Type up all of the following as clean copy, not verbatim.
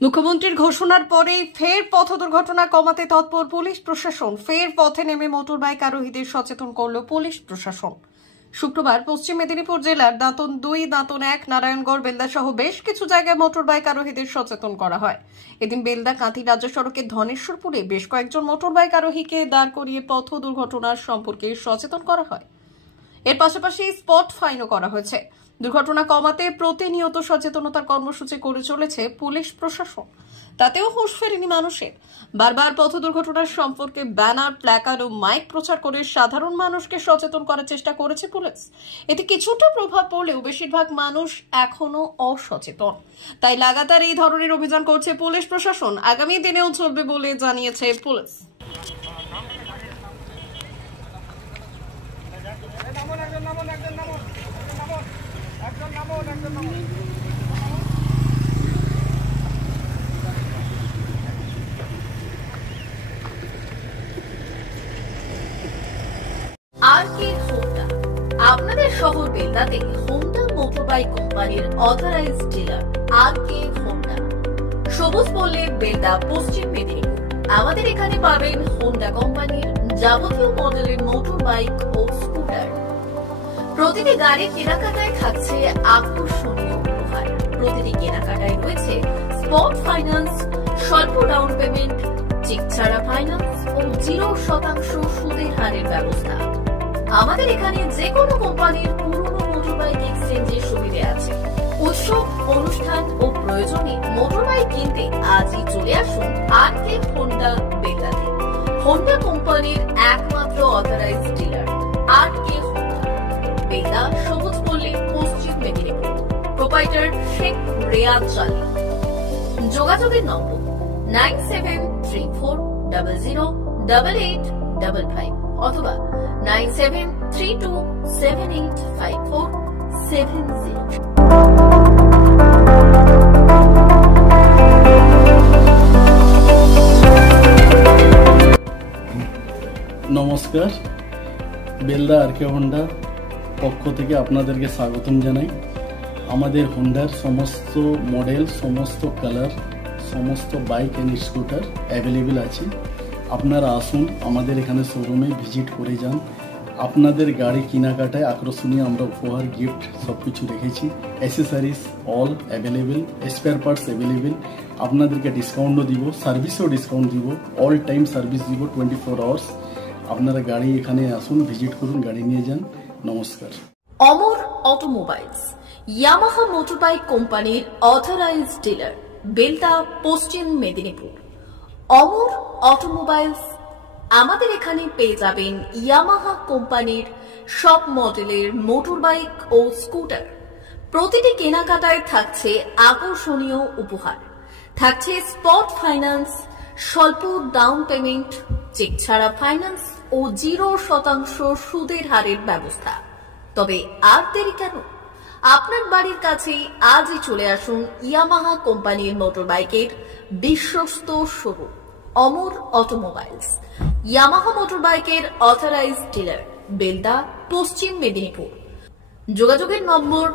মুখ্যমন্ত্রীর ঘোষণার পরেই ফের পথ দুর্ঘটনা কমাতে তৎপর পুলিশ প্রশাসন। ফের পথে নেমে মোটরবাইক আরোহীদের সচেতন করল পুলিশ প্রশাসন। শুক্রবার পশ্চিম মেদিনীপুর জেলার দাঁতন 2, দাঁতন 1, নারায়ণগড়, বেলদা সহ বেশ কিছু জায়গায় মোটরবাইক আরোহীদের সচেতন করা হয়। এদিন বেলদা কাঁথি রাজ্য সড়কের ধনেশ্বরপুরে বেশ কয়েকজন মোটরবাইক আরোহীকে দাঁড় করিয়ে পথ দুর্ঘটনার সম্পর্কে সচেতন করা হয়। এর পাশাপাশি স্পট ফাইনও করা হয়েছে। দুর্ঘটনা কমাতে প্রতিনিয়ত সচেতনতার কর্মসূচি করে চলেছে পুলিশ প্রশাসন। তাতেও হুঁশ ফেরেনি মানুষের। বারবার পথ দুর্ঘটনার সম্পর্কে ব্যানার, প্ল্যাকার্ড ও মাইক প্রচার করে সাধারণ মানুষকে সচেতন করার চেষ্টা করেছে পুলিশ। এতে কিছুটা প্রভাব পড়লেও বেশিরভাগ মানুষ এখনো অসচেতন। তাই লাগাতার এই ধরনের অভিযান করছে পুলিশ প্রশাসন। আগামী দিনেও চলবে বলে জানিয়েছে পুলিশ। আপনাদের শহর বেলদাতে হোন্ডা মোটরবাইক কোম্পানির অথরাইজড ডিলার আরকে হোন্ডা। সবুজ বললে বেলদা, পশ্চিম মেদিনীপুর। আমাদের এখানে পাবেন হোন্ডা কোম্পানির যাবতীয় মডেলের মোটরবাইক ও স্কুটার। প্রতিটি গাড়ির কেনাকাটায় থাকছে আকর্ষণীয় উপহার। প্রতিটি কেনাকাটায় রয়েছে স্পট ফাইন্যান্স, স্বল্প ডাউন পেমেন্ট, চেক ছাড়া ফাইন্যান্স ও 0% সুদের হারের ব্যবস্থা। আমাদের এখানে যে কোনো কোম্পানির পুরনো মোটরবাইক এক্সচেঞ্জের সুবিধা আছে। উৎসব, অনুষ্ঠান ও প্রয়োজনে মোটরবাইক কিনতে আজই চলে আসুন আরকে হোন্ডা বেলদাতে। হোন্ডা কোম্পানির একমাত্র অথরাইজড ডিলার আরকে হোন্ডা, বেলদা, সবুজ পল্লী, পশ্চিম মেদিনীপুর। প্রোপাইটার শেখ রেয়াদ চালি। যোগাযোগের নম্বর 9734008855 অথবা 9732785470। নমস্কার, বেলদা আরকে হোন্ডা পক্ষ থেকে আপনাদেরকে স্বাগতম জানাই। আমাদের হোন্ডার সমস্ত মডেল, সমস্ত কালার, সমস্ত বাইক অ্যান্ড স্কুটার অ্যাভেলেবেল আছে। আপনারা আসুন, আমাদের এখানে শোরুমে ভিজিট করে যান। আপনাদের গাড়ি কেনাকাটায় আকর্ষণীয় আমরা উপহার, গিফট সব কিছু রেখেছি। Accessories all available, spare parts available. আপনাদেরকে ডিসকাউন্টও দিব, সার্ভিসেও ডিসকাউন্ট দিব, অল টাইম সার্ভিস দিব 24 আওয়ার্স। আপনারা গাড়ি এখানে আসুন, ভিজিট করুন, গাড়ি নিয়ে যান। নমস্কার। অমর অটোমোবাইলস, ইয়ামাহা মোটরবাইক কোম্পানির অথরাইজড ডিলার, বেলদা, পশ্চিম মেদিনীপুর। অমর অটোমোবাইলস, আমাদের এখানে পেয়ে যাবেন ইয়ামাহা কোম্পানির সব মডেলের মোটরবাইক ও স্কুটার। প্রতিটি কেনাকাটায় থাকছে আকর্ষণীয় উপহার। থাকছে স্পট ফাইন্যান্স, স্বল্প ডাউন পেমেন্ট, চেক ছাড়া ফাইন্যান্স ও 0% সুদের হারের ব্যবস্থা। তবে আর দেরি কেন? আপনার বাড়ির কাছেই আজই চলে আসুন ইয়ামাহা কোম্পানির মোটরবাইকের বিশ্বস্ত শোরুম অমর অটোমোবাইলস, ইয়ামাহা মোটরবাইকের অথরাইজড ডিলার, বেলদা, পশ্চিম মেদিনীপুর। যোগাযোগের নম্বর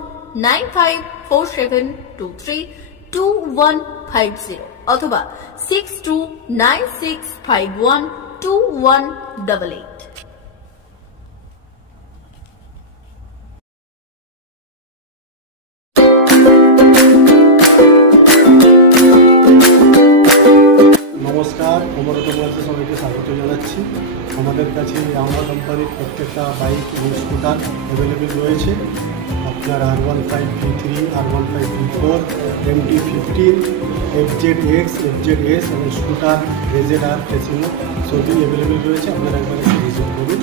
9547232150 অথবা 6296512188। নমস্কার, অমর অটোমোবাইলসে সবাইকে স্বাগত জানাচ্ছি। আমাদের কাছে ইয়ামাহা কোম্পানির প্রত্যেকটা বাইক এবং স্কুটার অ্যাভেলেবেল রয়েছে। আপনার R15 V3, R15 V4, MT-15, FZX, FZS এবং স্কুটার, RZR, ফেসিনো সবই অ্যাভেলেবেল রয়েছে। আপনারা একবার এসে ভিজিট করুন।